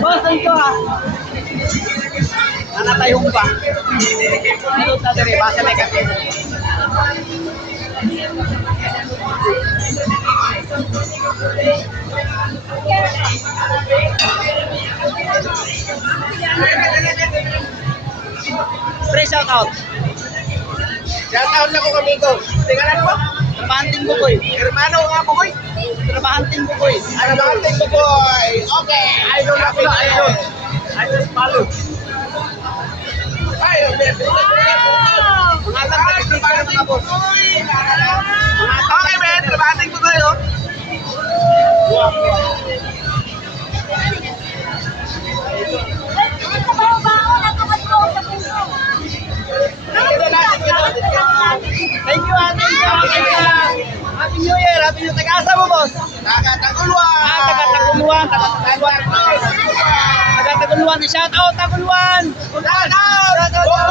Boss, ito ah. Nanatayong ba? Ito na dere, basa may kape. Pre, shout out. Shout out na ko kami ko. Tingnan mo. Trabahantin mo koy. Hermano nga po koy. Trabahantin mo koy. Trabahantin mo koy. Okay. Idol na ko na idol. Idol palo. Ay, Mga taga mga boss. okay, man. Trabahantin ko kayo. Thank you, Ate. Happy New Year. Happy New Year. Taga-asa mo, boss? Taga-Taguluan. Taga-Taguluan. Taga-Taguluan. Taga-Taguluan. Shout out, Taguluan. Shout out.